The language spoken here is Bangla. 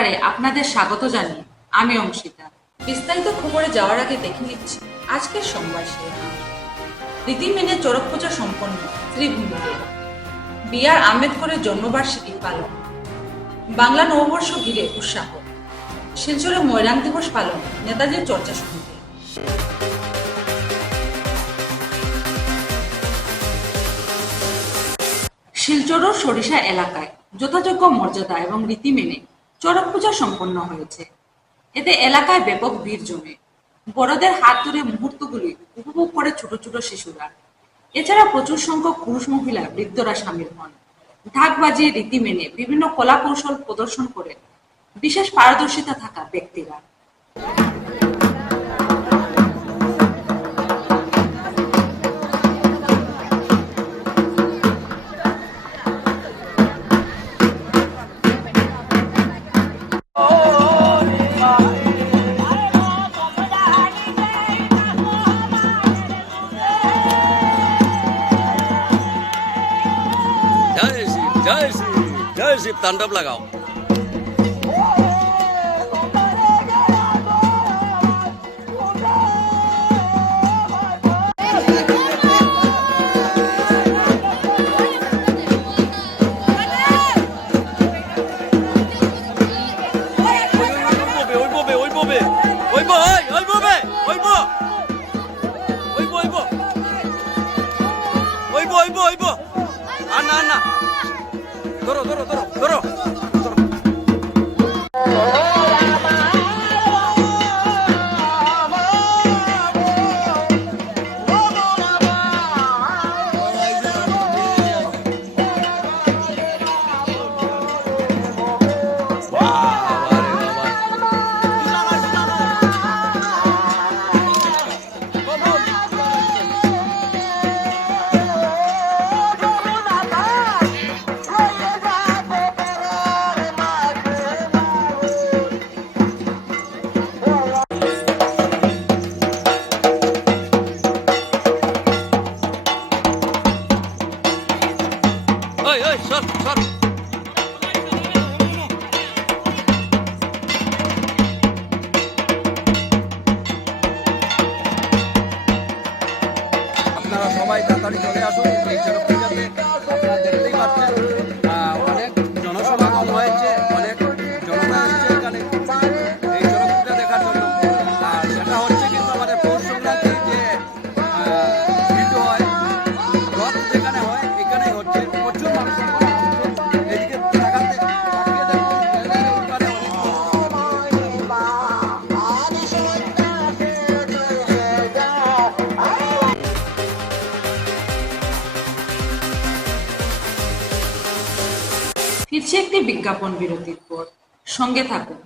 রিপোর্টারে আপনাদের স্বাগত জানিয়ে আমি অংশিতা। বিস্তারিত খবরে যাওয়ার আগে দেখে নিচ্ছি আজকের সোমবার শিরোনাম। রীতি মেনে চড়ক পূজা সম্পন্ন শ্রীভূমিতে। বি.আর. আম্বেদকরের জন্মবার্ষিকী পালন। বাংলা নববর্ষ ঘিরে উৎসাহ। শিলচরে ময়রাং দিবস পালন নেতাজির চর্চা সমিতি। শিলচর ও সরিষা এলাকায় যথাযোগ্য মর্যাদা এবং রীতি মেনে চড়ক পূজা সম্পন্ন হয়েছে। এতে এলাকায় ব্যাপক ভিড় জমে। বড়দের হাত ধরে মুহূর্তগুলি উপভোগ করে ছোট ছোট শিশুরা। এছাড়া প্রচুর সংখ্যক পুরুষ মহিলা বৃদ্ধরা সামিল হন। ঢাক বাজিয়ে রীতি মেনে বিভিন্ন কলা কৌশল প্রদর্শন করে বিশেষ পারদর্শিতা থাকা ব্যক্তিরা। जय शिव तांडव लगाओ। Anna, Anna. Doro, doro, doro, doro. সর সর। আপনারা সবাই তাড়াতাড়ি চলে আসুন এই চড়ক পূজাতে। আপনারা দেখতেই পাচ্ছেন অনেক জনসমাগম হয়েছে, অনেক জনতা এসেছে এখানে এই চড়ক পূজা দেখার জন্য। আর সেটা হচ্ছে কিন্তু আমাদের পৌষ সংক্রান্তির যে হিন্দু হয় রথ যেখানে হয় এখানেই হচ্ছে। প্রচুর মানুষ এদিকে তাকাতে তাকিয়ে দেখুন ওখানে ফিরছে একটি বিজ্ঞাপন বিরতির পর। সঙ্গে থাকুন।